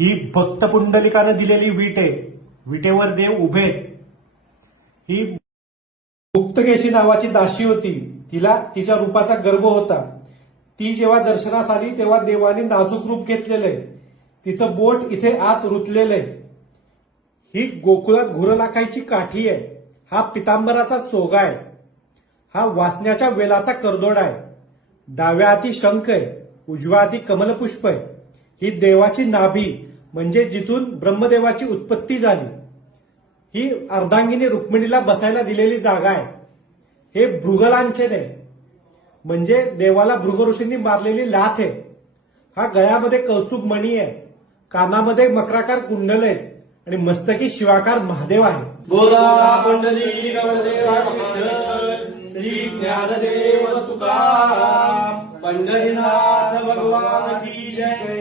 ही भक्त पुंडलिकानं दिलेली वीट आहे. विटेवर देव उभे. ही मुक्तकेशी नावाची दासी होती. तिला तिच्या रूपाचा गर्व होता. ती जेव्हा दर्शनास आली तेव्हा देवाने नाजूक रूप घेतलेलंय. तिचं बोट इथे आत रुतलेलंय. ही गोकुळात घुरं लाखायची काठी आहे. हा पितांबराचा सोगा आहे. हा वासण्याच्या वेलाचा करदोडा आहे. डाव्या हाती शंख आहे. उजव्या हाती कमलपुष्प आहे. ही देवाची नाभी म्हणजे जिथून ब्रह्मदेवाची उत्पत्ती झाली. ही अर्धांगिनी रुक्मिणीला बसायला दिलेली जागा आहे. हे भृगलांछन आहे म्हणजे देवाला भृग ऋषींनी मारलेली लाथ आहे. हा गळ्यामध्ये कौस्तुभ मणी आहे. कानामध्ये मकराकार कुंडल आहे आणि मस्तकी शिवाकार महादेव आहे. बोला पंढरी श्री ज्ञानदेव तुकाराम पंढरीनाथ भगवान की जय.